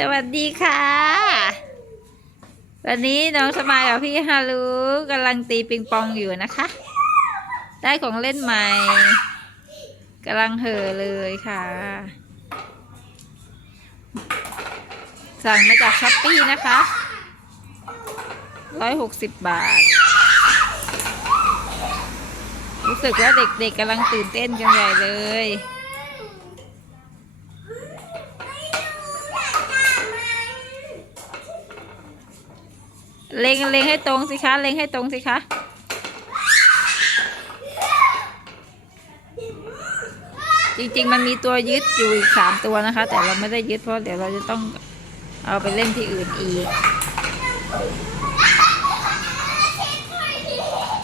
สวัสดีค่ะ วันนี้น้องสมายกับพี่ฮารุกำลังตีปิงปองอยู่นะคะ ได้ของเล่นใหม่กำลังเห่อเลยค่ะ สั่งมาจากช้อปปี้นะคะร้อยหกสิบบาท รู้สึกว่าเด็กๆกำลังตื่นเต้นกันใหญ่เลย เล็งเล็งให้ตรงสิคะ เล็งให้ตรงสิคะ จริงๆ มันมีตัวยึดอยู่อีกสามตัวนะคะ แต่เราไม่ได้ยึดเพราะเดี๋ยวเราจะต้องเอาไปเล่นที่อื่นอีก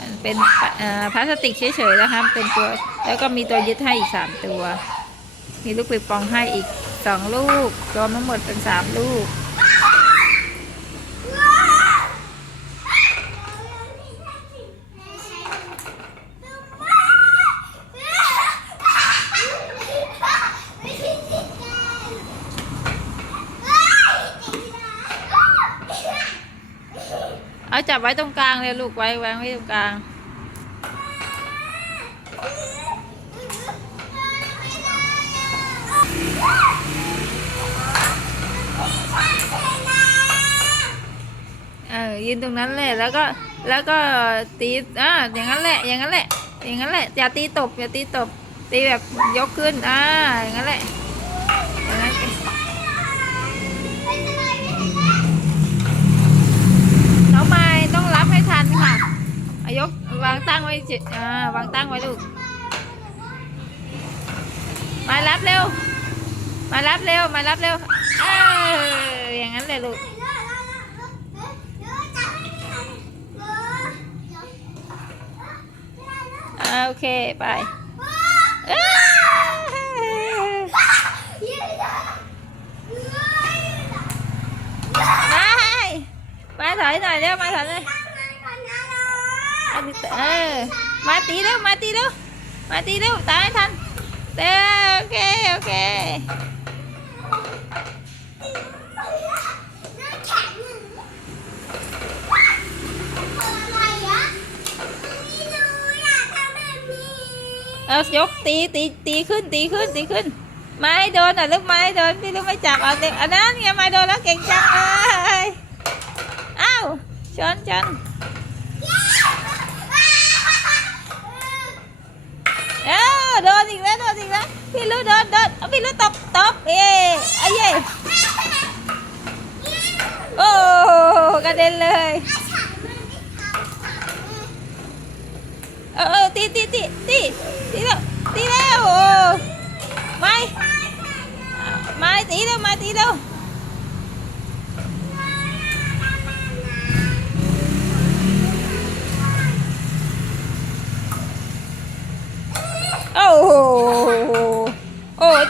มันเป็นพลาสติกเฉยๆนะคะเป็นตัว แล้วก็มีตัวยึดให้อีกสามตัว มีลูกปิงปองให้อีกสองลูกรวมทั้งหมดเป็นสามลูก เอา จับไว้ตรงกลางเลยลูกไว้วางไว้ตรงกลาง เออยืนตรงนั้นแหละแล้วก็แล้วก็ตีอ่าอย่างนั้นแหละอย่างนั้นแหละอย่างนั้นแหละอย่าตีตบอย่าตีตบตีแบบยกขึ้นอ่าอย่างนั้นแหละางตั้งไว้อ่าวางตั้งไว้ลูก มารับเร็ว มารับเร็ว มารับเร็วเอออย่างนั้นเลยลูกโอเค ไปเอ้ยมาถอยหน่อยเร็วมาถอยหน่อย เอาดิเออมาตีเร็วมาตีเร็วมาตีเร็วตายทันเร็วโอเคโอเคเอายกตีตีตีขึ้นตีขึ้นตีขึ้นไม้โดนอะลูกไม้โดนพี่ลูกไม่จับเอาเด็กอันนั้นไงไม้โดนแล้วเก่งจังเลยอ้าวชนชนเอ้า โดนอีกแล้วโดนอีกแล้วพี่ลูกโดนโดนเอาพี่ลูกตบตบเอ้ยไอ้เย่โอ้กระเด็นเลย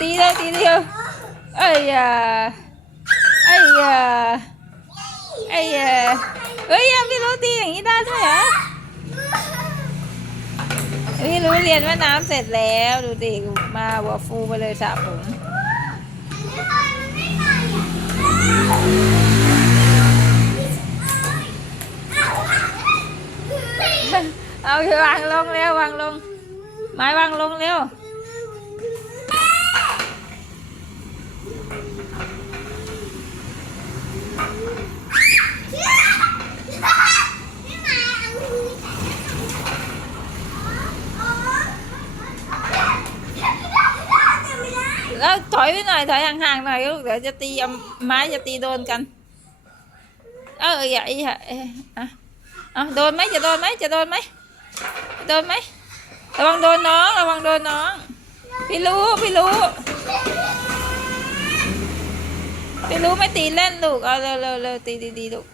ตีแล้ตีแล้วไอ้ยาไอ้ยาไอ้ยาเฮ้ยยังไม่รู้ตีอย่างนี้ได้ด้วยเหรอพี่รู้เรียนว่าน้ำเสร็จแล้วดูดิมาหัวฟูมาเลยสระผมเอาวางลงเร็ววางลงไม้วางลงเร็วแล้วถ อยไปหน่อยถอยห่างๆหน่อยลูกเดี๋ยวจะตีเอาไม้จะตีโดนกัน เอออย่าอย่าเอยอะเอาโดนไหมจะโดนไหมจะโดนไหมโดนไหมระวังโดนน้องระวังโดนน้อง พี่รู้พี่รู้พี่รู้ไม่ตีเล่นลูกเอาเร็วเร็วเร็วตีดีๆลูก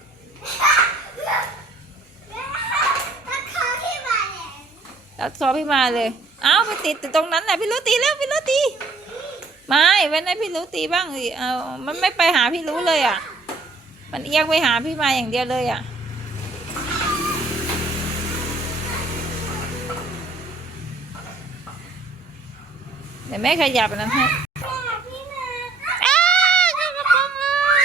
แล้วคอพี่มาเลย เอาไปติดตรงนั้นน่ะพี่รู้ตีแล้วพี่รู้ตี ไม่เว้นให้พี่รู้ตีบ้างสิเอามันไม่ไปหาพี่รู้เลยอะ มันเอียงไปหาพี่มาอย่างเดียวเลยอะเดี๋ยวแม่ขยับอันนั้นให้อ้าวเข้ากระป๋องเลย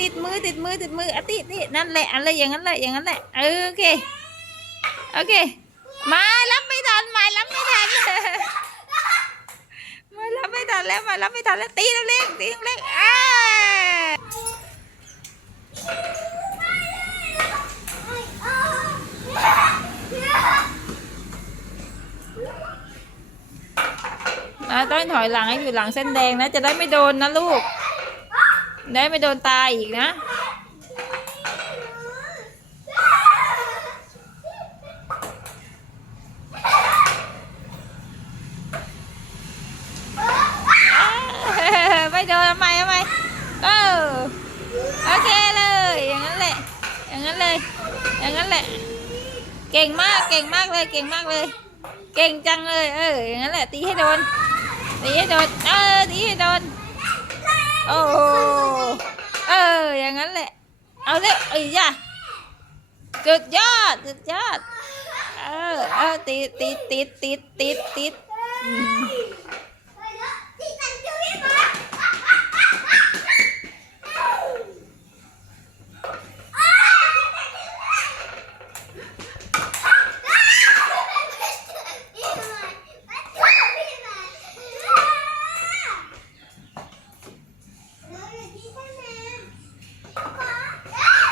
ติดมือติดมือติดมืออะติดติดนั่นแหละอะไรอย่างนั้นแหละอย่างนั้นแหละเออโอเค โอเค มารับไม่ทันมารับไม่ทัน มารับไม่ทัน แล้วมารับไม่ทันแล้วตีเล็กๆตีเล็กๆอ่าอ่าต้องถอยหลังให้อยู่หลังเส้นแดงนะ จะได้ไม่โดนนะลูก ได้ไม่โดนตายอีกนะ ไม่โดนทำไมทำไมเออโอเคเลย อย่างนั้นแหละ อย่างนั้นเลย อย่างนั้นแหละ เก่งมาก เก่งมากเลย เก่งมากเลย เก่งจังเลย เอออย่างนั้นแหละตีให้โดนตีให้โดนเออตีให้โดนโอ้โหเอออย่างนั้นแหละ เอาเลยเอ้ยย่าจุดยอดจุดยอดเออเออติดติดติดติดติดติดอืม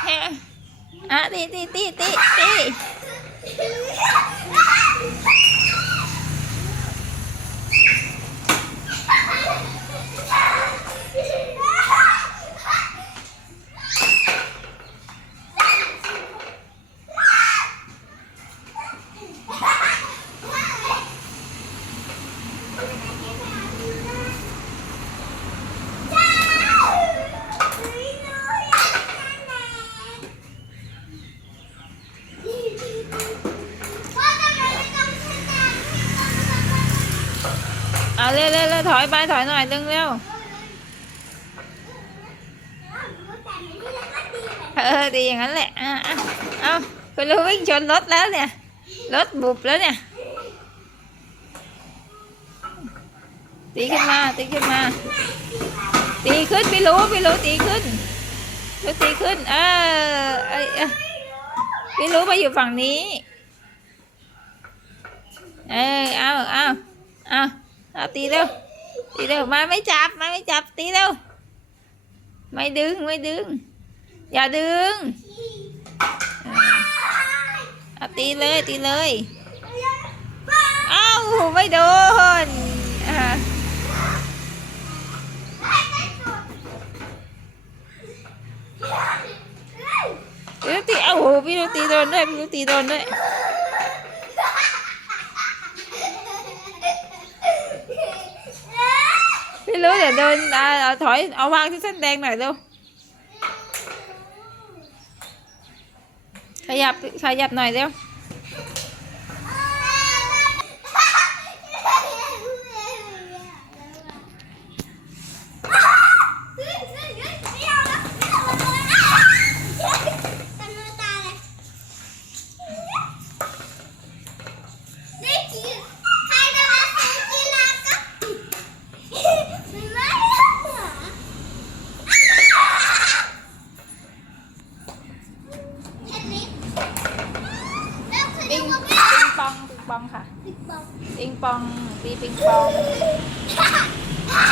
แฮะอะตีตีตีตีตี เอาเร็วเร็วถอยไปถอยหน่อยดึงเร็วเออดีอย่างนั้นแหละอะอะเอาคุณรู้วิ่งชนรถแล้วเนี่ยรถบุบแล้วเนี่ยตีขึ้นมาตีขึ้นมาตีขึ้นพี่รู้พี่รู้ตีขึ้นรู้ตีขึ้นเออเอยเอยพี่รู้มาอยู่ฝั่งนี้ เออเอาเอาเอา เอาตีเร็วตีเร็วมาไม่จับมาไม่จับตีเร็วไม่ดึงไม่ดึง อย่าดึงเอาตีเลยตีเลยเอ้าไม่โดนอ่าพี่ตีเอ้าพี่ตีโดนด้วยพี่ตีโดนด้วย ไม่รู้เดี๋ยวเดินเอาถอยเอาวางที่เส้นแดงหน่อยเร็วขยับขยับหน่อยเร็ว องปิงปองค่ะปิงปองตีปิงปอง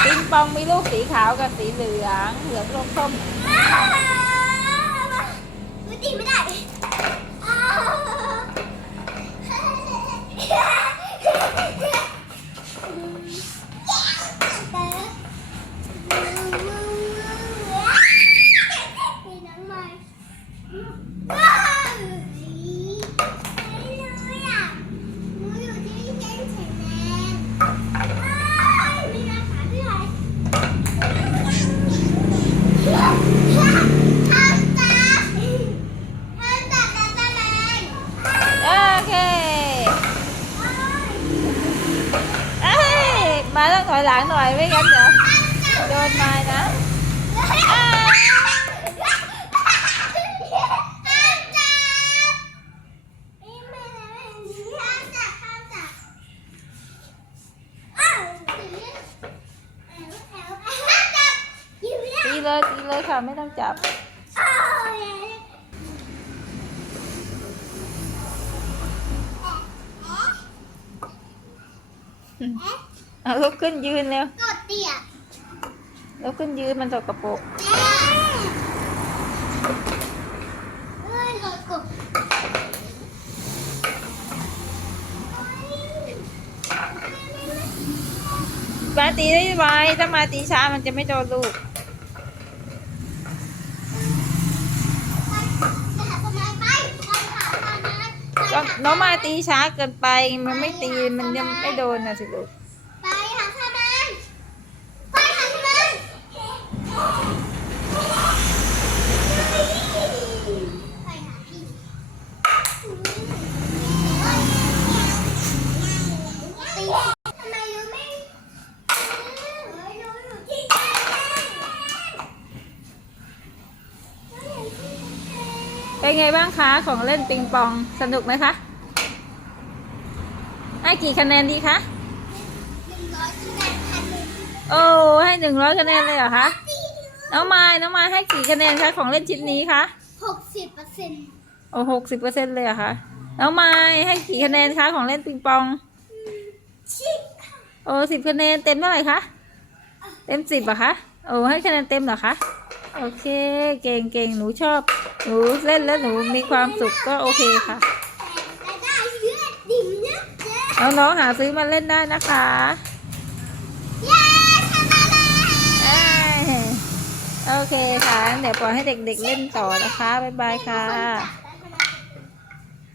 ปิงปองมีลูกสีขาวกับสีเหลือง เหลืองรวมส้มตีไม่ได้โอ ต้องถอยหลังหน่อยไม่งั้นเดี๋ยวโดนไม้นะตีเลยตีเลยค่ะไม่ต้องจับ嗯。 เอาลุกขึ้นยืนเร็วกดเตี่ยลุกขึ้นยืนมันสกปรกเอ้ยกดกดมาตีได้ไวถ้ามาตีช้ามันจะไม่โดนลูกไปหาต้นไม้ไปไปหาต้นไม้ไปก็หาน้องมาตีช้าเกินไป มันไม่ตี มันยังไม่โดนนะสิลูก ไปหาต้นไม้ไปหาต้นไม้ไปหาพี่ตีทำไมยังไม่เฮ้ยหนูอยู่ที่ไหน เป็น ไงบ้างคะ ของเล่นปิงปองสนุกไหมคะให้กี่คะแนนดีคะหนึ่งร้อยคะแนนพันหนึ่งโอ้ให้หนึ่งร้อยคะแนนเลยเหรอคะน้องไม้น้องไม้ให้กี่คะแนนคะของเล่นชิ้นนี้คะหกสิบเปอร์เซ็นต์โอ้หกสิบเปอร์เซ็นต์เลยเหรอคะน้องไม้ให้กี่คะแนนคะของเล่นปิงปองชิคโอ้สิบคะแนนเต็มเท่าไหร่คะเต็มสิบอะคะโอ้ให้คะแนนเต็มเหรอคะ โอเค เก่งเก่งหนูชอบ หนูเล่นแล้วหนูมีความสุขก็โอเคค่ะแต่ได้เยอะดิ่มนะเจ๊น้องๆหาซื้อมาเล่นได้นะคะเย้ชนะแล้วเอ้ยโอเคค่ะ เดี๋ยวปล่อยให้เด็กๆเล่นต่อนะคะ บ๊ายบายค่ะ